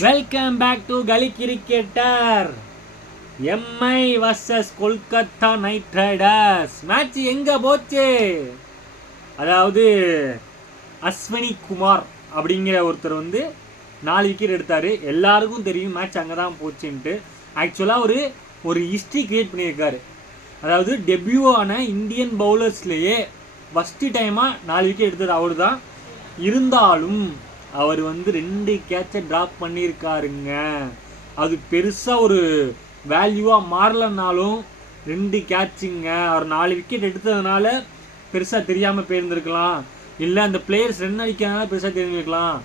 Welcome back to கலி cricketer. Mi versus Kolkata night Riders match எங்கே போச்சு? அதாவது அஸ்வினி குமார் அப்படிங்கிற ஒருத்தர் 4 விக்கெட் எடுத்தார். எல்லாருக்கும் தெரியும் மேட்ச் அங்கே தான் போச்சுன்ட்டு. ஆக்சுவலாக ஒரு ஹிஸ்ட்ரி கிரியேட் பண்ணியிருக்காரு. அதாவது டெபியூ ஆன இந்தியன் பவுலர்ஸ்லேயே ஃபஸ்ட்டு டைமாக 4 விக்கெட் எடுத்தது அவர் தான். இருந்தாலும் அவர் 2 கேட்சை ட்ராப் பண்ணியிருக்காருங்க. அது பெருசாக ஒரு வேல்யூவாக மாறலனாலும் 2 கேட்சுங்க. அவர் 4 விக்கெட் எடுத்ததுனால பெருசாக தெரியாமல் போயிருந்துருக்கலாம். இல்லை அந்த பிளேயர்ஸ் ரன் அடிக்கிறதுனால பெருசாக தெரிஞ்சிருக்கலாம்.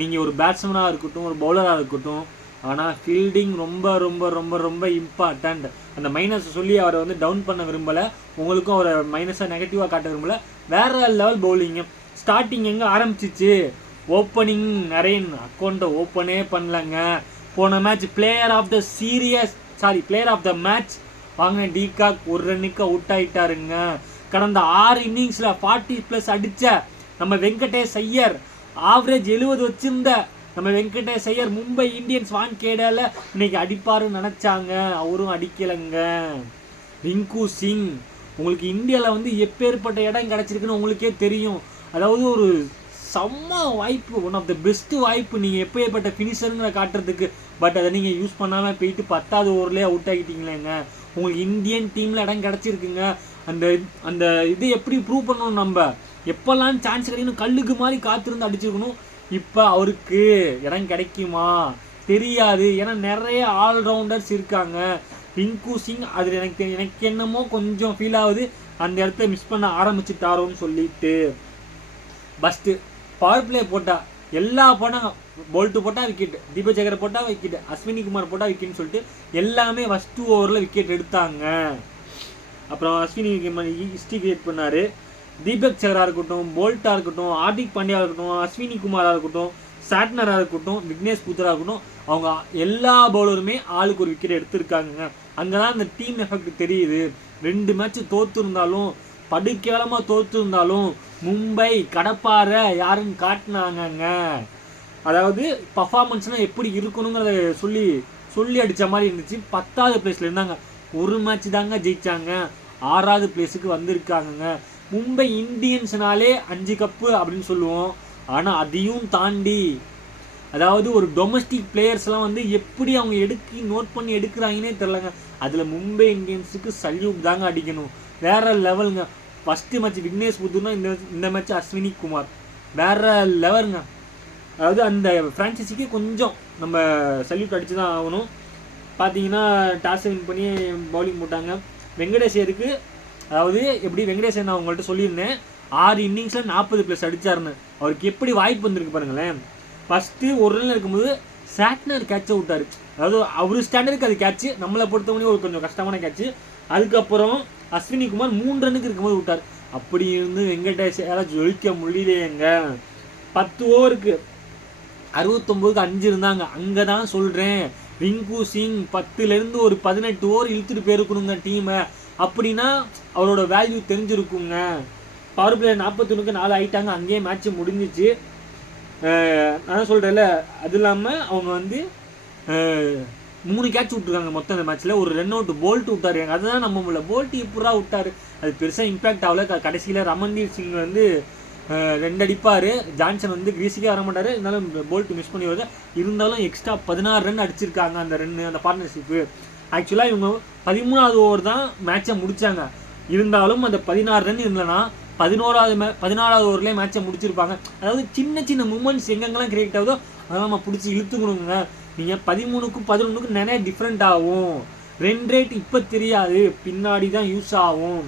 நீங்கள் ஒரு பேட்ஸ்மேனாக இருக்கட்டும், ஒரு பவுலராக இருக்கட்டும், ஆனால் ஃபீல்டிங் ரொம்ப ரொம்ப ரொம்ப ரொம்ப இம்பார்ட்டண்ட். அந்த மைனஸை சொல்லி அவரை டவுன் பண்ண விரும்பலை, உங்களுக்கும் அவரை மைனஸாக நெகட்டிவாக காட்ட விரும்பலை. வேறு லெவல் பவுலிங்கு. ஸ்டார்டிங் எங்கே ஆரம்பிச்சிச்சு? ஓப்பனிங் நரேன் அக்கௌண்ட்டை ஓப்பனே பண்ணலங்க. போன match player of the match வாங்கின டிகாக் 1 ரன்னுக்கு அவுட் ஆகிட்டாருங்க. கடந்த 6 இன்னிங்ஸில் 40+ அடித்த நம்ம வெங்கடேஷ் ஐயர், ஆவரேஜ் 70 வச்சிருந்த நம்ம வெங்கடேஷ் ஐயர் மும்பை இந்தியன்ஸ் வான்கேடால இன்னைக்கு அடிப்பாருன்னு நினச்சாங்க. அவரும் அடிக்கலைங்க. ரிங்கு சிங், உங்களுக்கு இந்தியாவில் எப்பேற்பட்ட இடம் கிடச்சிருக்குன்னு உங்களுக்கே தெரியும். அதாவது ஒரு செம்ம வாய்ப்பு, ஒன் ஆஃப் த பெஸ்ட் வாய்ப்பு நீங்கள் எப்பேற்பட்ட ஃபினிஷருங்கிற காட்டுறதுக்கு. பட் அதை நீங்கள் யூஸ் பண்ணாமல் போயிட்டு 10வது ஓவர்லேயே அவுட் ஆகிட்டீங்களேங்க. உங்களுக்கு இந்தியன் டீமில் இடம் கிடச்சிருக்குங்க. அந்த இது எப்படி ப்ரூவ் பண்ணணும்? நம்ம எப்போல்லாம் சான்ஸ் கிடைக்கணும் கல்லுக்கு மாதிரி காத்திருந்து அடிச்சிருக்கணும். இப்போ அவருக்கு இடம் கிடைக்குமா தெரியாது. ஏன்னா நிறைய ஆல்ரவுண்டர்ஸ் இருக்காங்க. ரிங்கு சிங் அது எனக்கு என்னமோ கொஞ்சம் ஃபீல் ஆகுது, அந்த இடத்த மிஸ் பண்ண ஆரம்பிச்சுட்டாரோன்னு சொல்லிட்டு. ஃபஸ்ட்டு பவர் பிளே போட்டால் எல்லா போனாங்க. போல்ட்டு போட்டால் விக்கெட், தீபக் சேகரை போட்டால் விக்கெட், அஸ்வினி குமார் போட்டால் விக்கெட்னு சொல்லிட்டு எல்லாமே ஃபஸ்ட்டு ஓவரில் விக்கெட் எடுத்தாங்க. அப்புறம் அஸ்வினி ஹிஸ்ட்ரி கிரியேட் பண்ணார். தீபக் சேகராக இருக்கட்டும், போல்ட்டாக இருக்கட்டும், ஹார்திக் பாண்டியாவாக இருக்கட்டும், அஸ்வினி குமாராக இருக்கட்டும், சாட்னராக இருக்கட்டும், விக்னேஷ் புத்தராக இருக்கட்டும், அவங்க எல்லா பவுலருமே ஆளுக்கு ஒரு விக்கெட் எடுத்திருக்காங்க. அங்கே தான் இந்த டீம் எஃபெக்ட் தெரியுது. 2 மேட்ச் தோற்றுருந்தாலும், படுக்கேவலமாக தோற்றுருந்தாலும் மும்பை கடப்பாரை யாருன்னு காட்டினாங்கங்க. அதாவது பர்ஃபார்மன்ஸ்னால் எப்படி இருக்கணுங்கிறத சொல்லி அடித்த மாதிரி இருந்துச்சு. 10வது பிளேஸில் இருந்தாங்க. ஒரு மேட்ச் தாங்க ஜெயிச்சாங்க, 6வது பிளேஸுக்கு வந்திருக்காங்கங்க. மும்பை இந்தியன்ஸ்னாலே 5 கப்பு அப்படின்னு சொல்லுவோம். ஆனால் அதையும் தாண்டி, அதாவது ஒரு டொமஸ்டிக் பிளேயர்ஸ்லாம் எப்படி அவங்க நோட் பண்ணி எடுக்கிறாங்கன்னே தெரிலங்க. அதில் மும்பை இந்தியன்ஸுக்கு சல்யூட் தாங்க அடிக்கணும். வேறு லெவலுங்க. ஃபஸ்ட்டு மேட்ச் விக்னேஷ் புத்தூர்னா இந்த மேட்ச் அஸ்வினி குமார் வேறு லெவலுங்க. அதாவது அந்த ஃப்ரான்ச்சைஸிக்கு கொஞ்சம் நம்ம சல்யூட் அடித்து தான் ஆகணும். பார்த்தீங்கன்னா டாஸ் வின் பண்ணி பவுலிங் போட்டாங்க. வெங்கடேஷருக்கு, அதாவது எப்படி வெங்கடேஷ் நான் அவங்கள்ட்ட சொல்லியிருந்தேன், 6 இன்னிங்ஸில் 40+ அடித்தாருன்னு. அவருக்கு எப்படி வாய்ப்பு வந்திருக்கு பாருங்களேன். ஃபஸ்ட்டு 1 ரன் இருக்கும்போது சாட்னர் கேட்சை விட்டார். அதாவது அவர் ஸ்டாண்டர்டுக்கு அது கேட்ச்சு, நம்மளை பொறுத்தவரையும் ஒரு கொஞ்சம் கஷ்டமான கேட்ச்சு. அதுக்கப்புறம் அஸ்வினி குமார் 3 ரன்னுக்கு இருக்கும்போது விட்டார். அப்படி இருந்து வெங்கடேஷ் யாராச்சும் ஜொலிக்க முடியலையேங்க. 10 ஓவருக்கு 69க்கு 5 இருந்தாங்க. அங்கே தான் சொல்கிறேன், ரிங்கு சிங் 10லேருந்து ஒரு 18 ஓவர் இழுத்துட்டு போயிருக்கணுங்க டீமை. அப்படின்னா அவரோட வேல்யூ தெரிஞ்சிருக்குங்க. பவர் பிளே 41க்கு 4 ஆகிட்டாங்க. அங்கேயே மேட்ச் முடிஞ்சிச்சு. நான் சொல்கிறேன்ல, அது இல்லாமல் அவங்க 3 கேட்ச் விட்டுருக்காங்க மொத்தம் இந்த மேட்ச்சில். ஒரு ரன் அவுட் போல்ட் விட்டார். எனக்கு அதுதான் நம்ம முடியல, போல்ட் எப்படா விட்டார். அது பெருசாக இம்பேக்ட் ஆகல. கடைசியில் ரமன்தீப் சிங் 2 அடிப்பார். ஜான்சன் கிரீஸுக்கே வர மாட்டார். இருந்தாலும் போல்ட் மிஸ் பண்ணி வருது. இருந்தாலும் எக்ஸ்ட்ரா 16 ரன் அடிச்சிருக்காங்க அந்த பார்ட்னர்ஷிப்பு. ஆக்சுவலாக இவங்க 13வது ஓவர் தான் மேட்சை முடித்தாங்க. இருந்தாலும் அந்த 16 ரன் இல்லைன்னா 16வது ஓவர்லேயே மேட்சை முடிச்சிருப்பாங்க. அதாவது சின்ன சின்ன மூமெண்ட்ஸ் எங்கெங்கெல்லாம் கிரியேட் ஆகுதோ அதெல்லாம் நம்ம பிடிச்சி இழுத்துக்கணுங்க. நீங்கள் 13க்கும் 11க்கும் நிறைய டிஃப்ரெண்ட் ஆகும். ரன் ரேட் இப்போ தெரியாது, பின்னாடி தான் யூஸ் ஆகும்.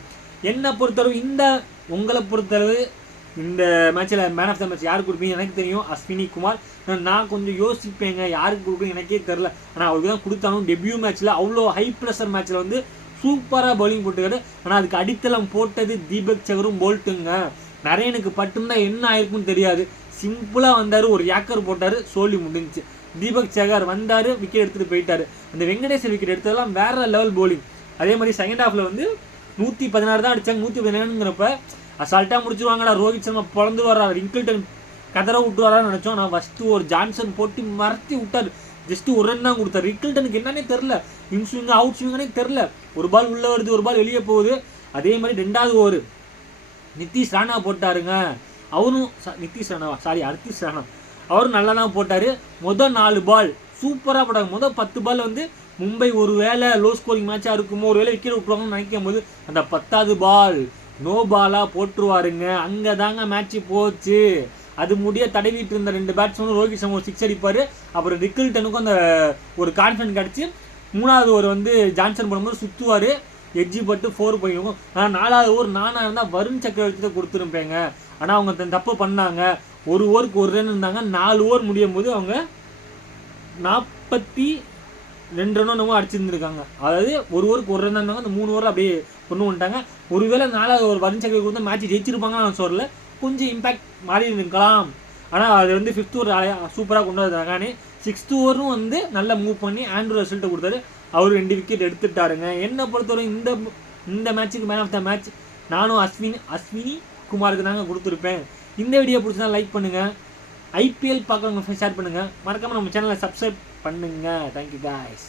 என்னை பொறுத்தளவு உங்களை பொறுத்தளவு இந்த மேட்ச்சில் மேன் ஆஃப் த மேட்ச் யாருக்கு கொடுப்பீங்க? எனக்கு தெரியும், அஸ்வினி குமார். நான் கொஞ்சம் யோசிப்பேங்க யாருக்கு கொடுக்குன்னு எனக்கே தெரில. ஆனால் அவருக்கு தான் கொடுத்தாலும் டெபியூ மேட்ச்சில் அவ்வளோ ஹை ப்ரெஷர் மேட்ச்சில் சூப்பராக பவுலிங் போட்டுக்காரு. ஆனால் அதுக்கு அடித்தளம் போட்டது தீபக் சேகரும் போல்ட்டுங்க. நரேனுக்கு பட்டும்தான் என்ன ஆயிருக்குன்னு தெரியாது. சிம்பிளாக வந்தார், ஒரு ஏக்கர் போட்டார், சோலி முடிஞ்சிச்சு. தீபக் சேகர் வந்தார், விக்கெட் எடுத்துகிட்டு போயிட்டார். அந்த வெங்கடேஷர் விக்கெட் எடுத்ததெல்லாம் வேறு லெவல் பவுலிங். அதே மாதிரி செகண்ட் ஹாஃபில் 116 தான் அடித்தாங்க. 117ங்கிறப்ப அசால்ட்டாக முடிச்சுருவாங்கடா. ரோஹித் சர்மா பிறந்து வர்றாரு. ரிங்கிள்டன் கதற விட்டுவாரான்னு நினச்சோம். நான் ஃபஸ்ட்டு ஒரு ஜான்சன் போட்டு மறத்தி விட்டார். ஜஸ்ட்டு ஒரு ரன் தான் கொடுத்தாரு. ரிக்கில்டனுக்கு என்னன்னே தெரில, இன் ஸ்விங் அவுட் ஸ்விங்னே தெரில. ஒரு பால் உள்ளே வருது, ஒரு பால் வெளியே போகுது. அதே மாதிரி 2வது ஓவர் நிதிஷ் ராணா போட்டாருங்க. அவரும் நிதிஷ் ராணாவா சாரி அர்த்திஷ் ராணா அவரும் நல்லா தான் போட்டார். மொதல் 4 பால் சூப்பராக போட்டாங்க. மொதல் 10 பால் வந்து மும்பை ஒரு வேளை லோ ஸ்கோரிங் மேட்சாக இருக்குமோ, ஒரு வேளை விக்கெட் விட்டுருவாங்கன்னு நினைக்கும் போது அந்த 10வது பால் நோ பாலாக போட்டுருவாருங்க. அங்கே தாங்க மேட்ச்சு போச்சு. அது முடிய தடவிட்டு இருந்த 2 பேட்ஸ்மேனும் ரோஹித் சர்மா ஒரு 6 அடிப்பார். அப்புறம் ரிக்கில்டனுக்கும் அந்த ஒரு கான்ஃபிடன்ஸ் கிடச்சி 3வது ஓவர் வந்து ஜான்சன் போடும்போது சுற்றுவார், எட்ஜி பட்டு 4 போயிருக்கும். ஆனால் 4வது ஓவர் நானாக இருந்தால் வருண் சக்கரவர்த்தி தான் கொடுத்துருப்பேங்க. ஆனால் அவங்க தப்பு பண்ணாங்க. ஒரு ஓவருக்கு ஒரு ரன் இருந்தாங்க. 4 ஓவர் முடியும் போது அவங்க 42 ரன்னோ என்னமோ அடிச்சிருந்துருக்காங்க. அதாவது ஒரு ஓவருக்கு ஒரு ரன் இருந்தாங்க. அந்த 3 ஓவரில் அப்படியே கொண்டு வந்துட்டாங்க. ஒருவேளை 4வது ஓவர் வருண் சக்கரவர்த்தி கொடுத்தா மேட்ச் ஜெயிச்சிருப்பாங்க. நான் சொல்லல, கொஞ்சம் இம்பாக்ட் மாறி இருக்கலாம். ஆனால் அது வந்து 5th ஓவர் சூப்பராக கொண்டு வந்தாங்க. 6th ஓவரும் வந்து நல்லா மூவ் பண்ணி ஆண்ட்ரூ ரசல்ட்டை கொடுத்தாரு. அவர் 2 விக்கெட் எடுத்துட்டாருங்க. என்னை பொறுத்தவரை இந்த மேட்ச்சுக்கு மேன் ஆஃப் த மேட்ச் நானும் அஸ்வினி குமாருக்கு தாங்க கொடுத்துருப்பேன். இந்த வீடியோ பிடிச்சா லைக் பண்ணுங்கள், ஐபிஎல் பார்க்குறவங்க ஷேர் பண்ணுங்கள், மறக்காமல் நம்ம சேனலை சப்ஸ்கிரைப் பண்ணுங்கள். Thank you guys.